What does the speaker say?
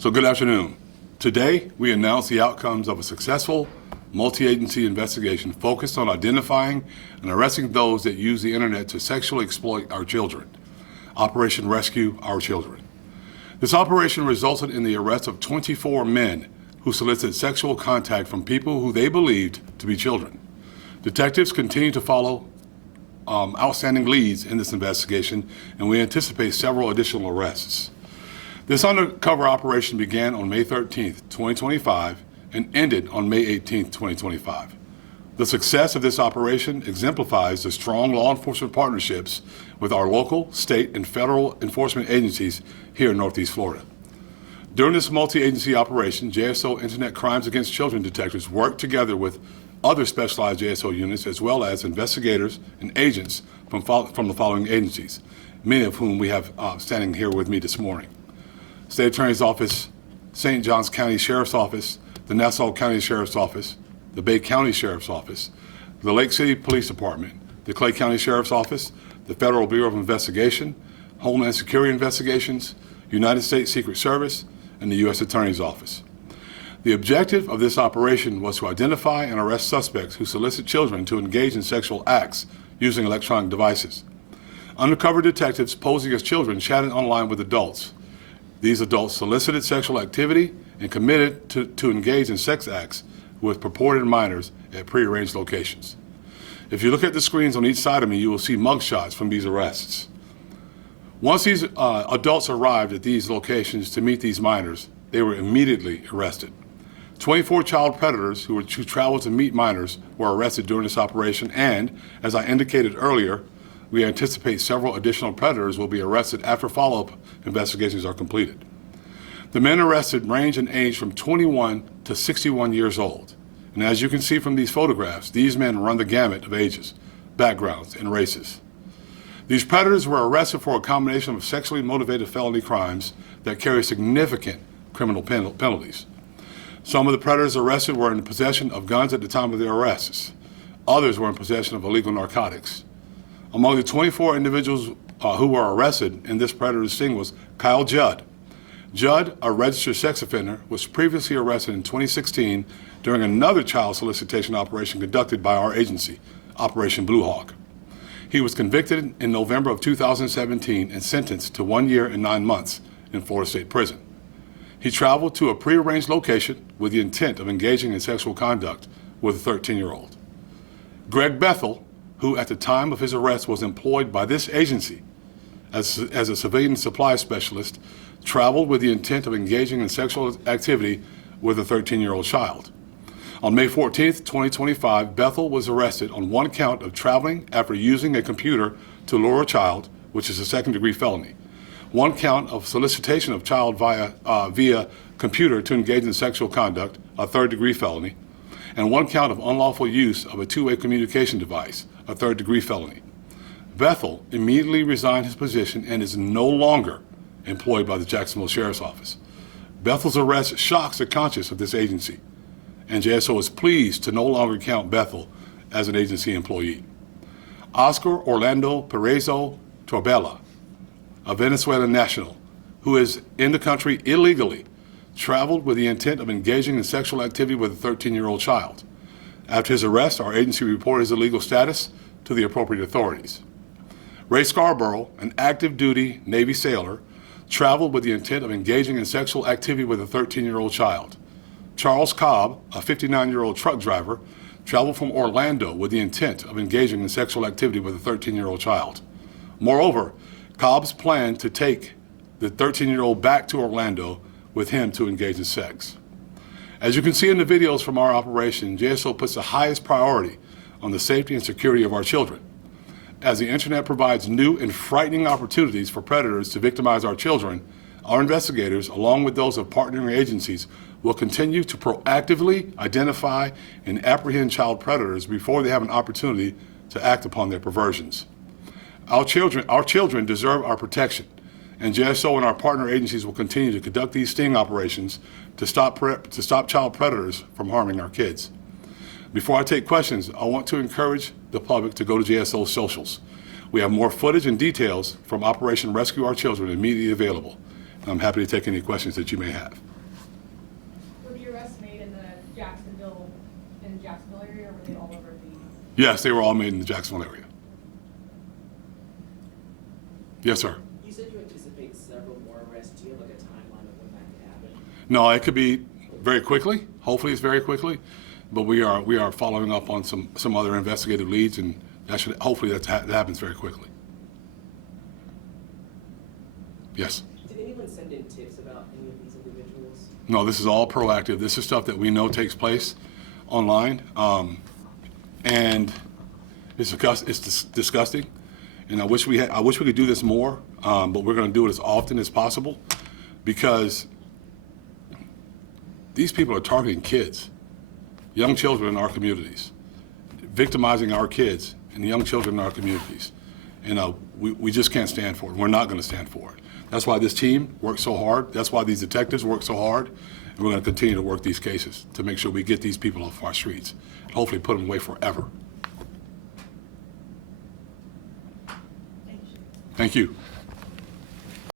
So good afternoon. Today, we announce the outcomes of a successful multi-agency investigation focused on identifying and arresting those that use the internet to sexually exploit our children. Operation Rescue Our Children. This operation resulted in the arrest of 24 men who solicited sexual contact from people who they believed to be children. Detectives continue to follow outstanding leads in this investigation, and we anticipate several additional arrests. This undercover operation began on May 13th, 2025, and ended on May 18th, 2025. The success of this operation exemplifies the strong law enforcement partnerships with our local, state, and federal enforcement agencies here in Northeast Florida. During this multi-agency operation, JSO Internet Crimes Against Children detectives worked together with other specialized JSO units as well as investigators and agents from the following agencies, many of whom we have standing here with me this morning. State Attorney's Office, St. Johns County Sheriff's Office, the Nassau County Sheriff's Office, the Bay County Sheriff's Office, the Lake City Police Department, the Clay County Sheriff's Office, the Federal Bureau of Investigation, Homeland Security Investigations, United States Secret Service, and the U.S. Attorney's Office. The objective of this operation was to identify and arrest suspects who solicit children to engage in sexual acts using electronic devices. Undercover detectives posing as children chatted online with adults. These adults solicited sexual activity and committed to engage in sex acts with purported minors at prearranged locations. If you look at the screens on each side of me, you will see mugshots from these arrests. Once these adults arrived at these locations to meet these minors, they were immediately arrested. 24 child predators who traveled to meet minors were arrested during this operation, and, as I indicated earlier, we anticipate several additional predators will be arrested after follow-up investigations are completed. The men arrested range in age from 21 to 61 years old. And as you can see from these photographs, these men run the gamut of ages, backgrounds, and races. These predators were arrested for a combination of sexually motivated felony crimes that carry significant criminal penalties. Some of the predators arrested were in possession of guns at the time of their arrests. Others were in possession of illegal narcotics. Among the 24 individuals who were arrested in this predator sting was Kyle Judd. Judd, a registered sex offender, was previously arrested in 2016 during another child solicitation operation conducted by our agency, Operation Blue Hawk. He was convicted in November of 2017 and sentenced to 1 year and 9 months in Florida State Prison. He traveled to a prearranged location with the intent of engaging in sexual conduct with a 13-year-old. Greg Bethel, who at the time of his arrest was employed by this agency as a civilian supply specialist, traveled with the intent of engaging in sexual activity with a 13-year-old child. On May 14th, 2025, Bethel was arrested on one count of traveling after using a computer to lure a child, which is a second-degree felony, one count of solicitation of child via computer to engage in sexual conduct, a third-degree felony, and one count of unlawful use of a two-way communication device, a third-degree felony. Bethel immediately resigned his position and is no longer employed by the Jacksonville Sheriff's Office. Bethel's arrest shocks the conscience of this agency, and JSO is pleased to no longer count Bethel as an agency employee. Oscar Orlando Perezo Torbella, a Venezuelan national who is in the country illegally, traveled with the intent of engaging in sexual activity with a 13-year-old child. After his arrest, our agency reported his illegal status to the appropriate authorities. Ray Scarborough, an active duty Navy sailor, traveled with the intent of engaging in sexual activity with a 13-year-old child. Charles Cobb, a 59-year-old truck driver, traveled from Orlando with the intent of engaging in sexual activity with a 13-year-old child. Moreover, Cobb's planned to take the 13-year-old back to Orlando with him to engage in sex. As you can see in the videos from our operation, JSO puts the highest priority on the safety and security of our children. As the internet provides new and frightening opportunities for predators to victimize our children, our investigators, along with those of partnering agencies, will continue to proactively identify and apprehend child predators before they have an opportunity to act upon their perversions. Our children deserve our protection, and JSO and our partner agencies will continue to conduct these sting operations to stop child predators from harming our kids. Before I take questions, I want to encourage the public to go to JSO's socials. We have more footage and details from Operation Rescue Our Children immediately available. I'm happy to take any questions that you may have. Were the arrests made in the Jacksonville area, or were they all over the? Yes, they were all made in the Jacksonville area. Yes, sir. You said you anticipate several more arrests. Do you have like a timeline of when that could happen? No, it could be very quickly. Hopefully, it's very quickly. But we are following up on some other investigative leads, and hopefully that happens very quickly. Yes. Did anyone send in tips about any of these individuals? No, this is all proactive. This is stuff that we know takes place online, and it's disgusting. And I wish we could do this more, but we're going to do it as often as possible, because these people are targeting kids, young children in our communities, victimizing our kids and the young children in our communities. And we just can't stand for it. We're not going to stand for it. That's why this team works so hard. That's why these detectives work so hard. And we're going to continue to work these cases to make sure we get these people off our streets and hopefully put them away forever. Thank you.